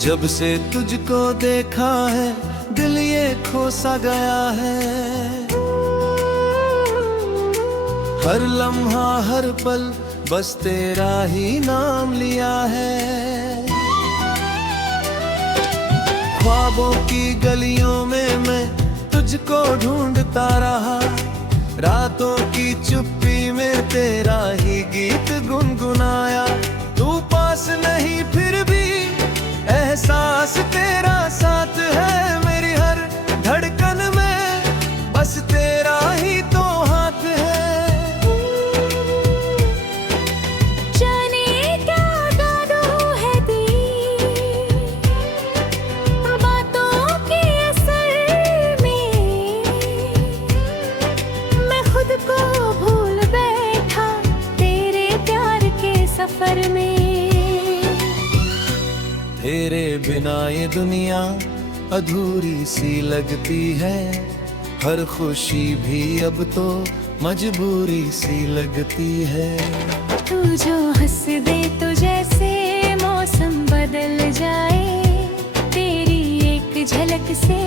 जब से तुझको देखा है दिल ये खो सा गया है। हर लम्हा हर पल बस तेरा ही नाम लिया है। ख्वाबों की गलियों में मैं तुझको ढूंढता रहा, रातों की चुप्पी में तेरा ही गीत गुनगुनाया। तू पास नहीं फिर भी एहसास तेरा साथ है, मेरी हर धड़कन में बस तेरा ही तो हाथ है। जाने क्या जादू है बातों के असर में, मैं खुद को भूल बैठा तेरे प्यार के सफर में। तेरे बिना ये दुनिया अधूरी सी लगती है, हर खुशी भी अब तो मजबूरी सी लगती है। तू जो हंस दे तो जैसे मौसम बदल जाए, तेरी एक झलक से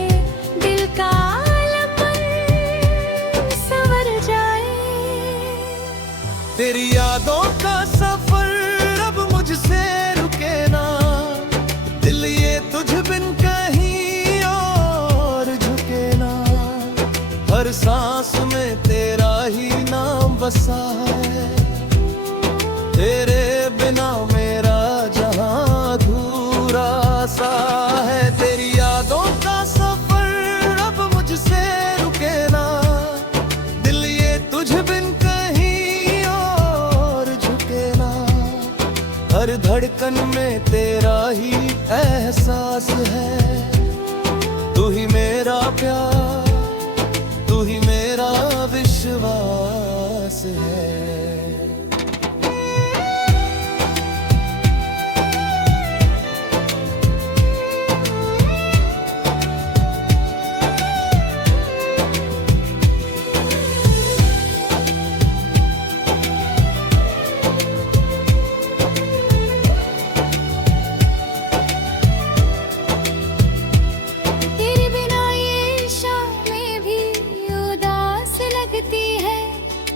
दिल का आलम संवर जाए। तेरी यादों का सफर अब मुझसे रुके ना, दिल ये तुझ बिन कहीं और झुके ना। हर सांस में तेरा ही नाम बसा है, तेरे बिना मेरा जहां अधूरा सा है। तेरी यादों का सफर अब मुझसे रुके ना, दिल ये तुझ बिन कहीं और झुके ना। हर धड़कन में तेरा ही एहसास है, तू ही मेरा प्यार, तू ही मेरा विश्वास है।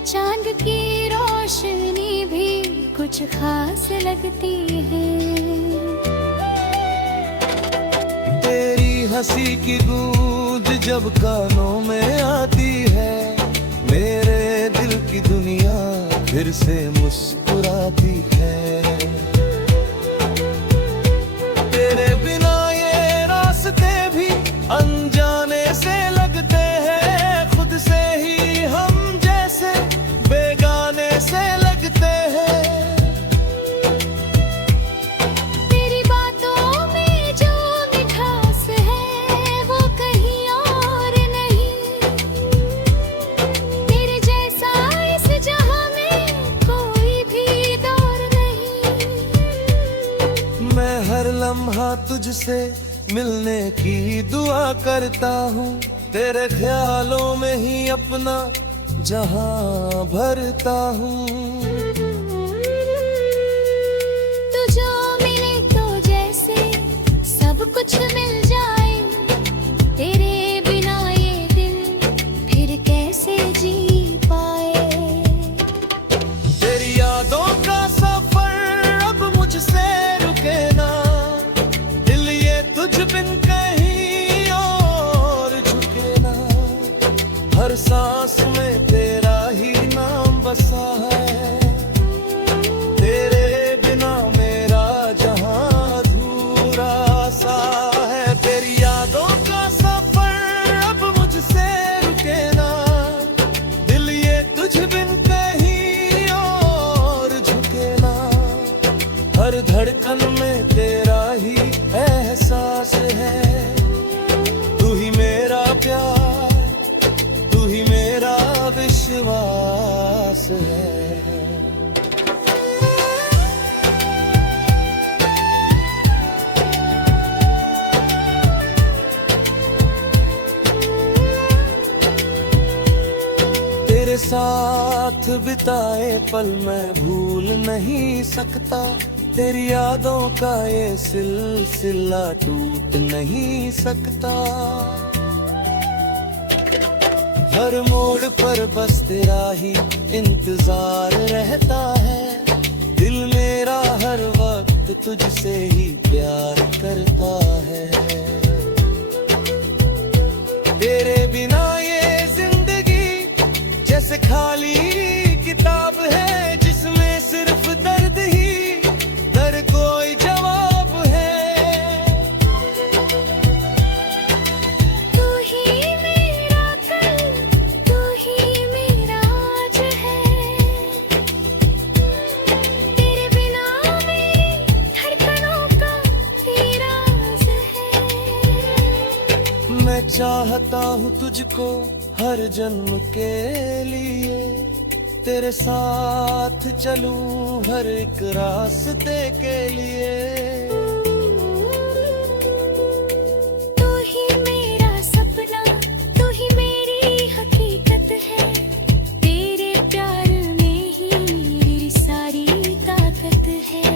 चांद की रोशनी भी कुछ खास लगती है। तेरी हंसी की गूंज जब कानों में आती है, मेरे दिल की दुनिया फिर से मुस्कुराती है। तेरे बिना ये रास्ते भी अनजाने से लगते हैं, खुद से ही हम जैसे बेगाने से लगते हैं। तेरी बातों में जो मिठास है वो कहीं और नहीं, तेरे जैसा इस जहां में कोई भी दौर नहीं। मैं हर लम्हा तुझसे मिलने की दुआ करता हूँ, तेरे ख्यालों में ही अपना जहां भरता हूँ। तू जो मिले तो जैसे सब कुछ मिल जाए, तेरे बिना ये दिल फिर कैसे जी पाए। तेरी यादों का सफर अब मुझसे रुके ना, दिल ये तुझ बिन कहीं और झुके ना। हर सांस में तेरा ही नाम बसा है, तेरे बिना मेरा जहां अधूरा सा है। तेरी यादों का सफर अब मुझसे रुके ना, दिल ये तुझ बिन कहीं और झुके ना। हर धड़कन में तेरा ही एहसास है, तू ही मेरा प्यार, तू ही मेरा विश्वास है। तेरे साथ बिताए पल मैं भूल नहीं सकता, तेरी यादों का ये सिलसिला टूट नहीं सकता। हर मोड़ पर बस तेरा ही इंतजार रहता है। दिल मेरा हर वक्त तुझसे ही प्यार करता है। तेरे बिना ये जिंदगी जैसे खाली किताब है, जिसमें सिर्फ दर्द ही दर कोई जवाब है। तू ही मेरा कल, तू ही मेरा आज है। तेरे बिना मेरी धड़कनों का भी राज है। मैं चाहता हूँ तुझको हर जन्म के लिए, तेरे साथ चलूं हर एक रास्ते के लिए। तू ही मेरा सपना, तू ही मेरी हकीकत है। तेरे प्यार में ही मेरी सारी ताकत है।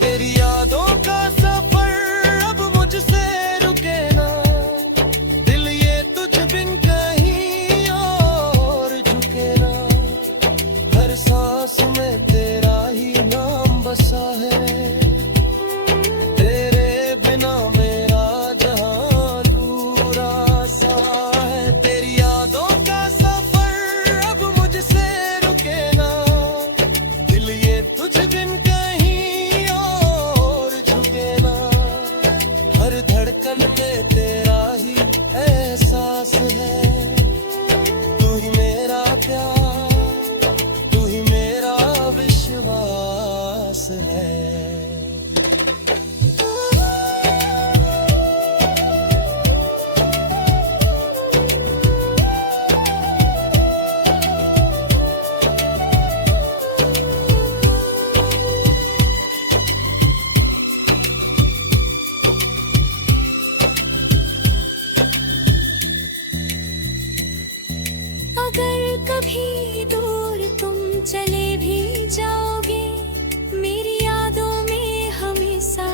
तेरी यादों का सफर अब मुझसे रुके ना, दिल ये तुझ बिन कहीं और झुके ना। हर सांस में तेरा ही नाम बसा है। तेरे बिना मेरा जहां अधूरा सा है। तेरी यादों का सफर अब मुझसे रुके ना, दिल ये तुझ बिन कहीं और झुके ना। हर धड़कन में तेरा ही एहसास है। तू ही मेरा प्यार, तू ही मेरा विश्वास है। अगर कभी दूर तुम चले भी जाओगे, मेरी यादों में हमेशा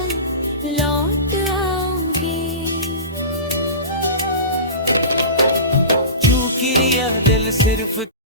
लौट आओगे। चूकी यह दिल सिर्फ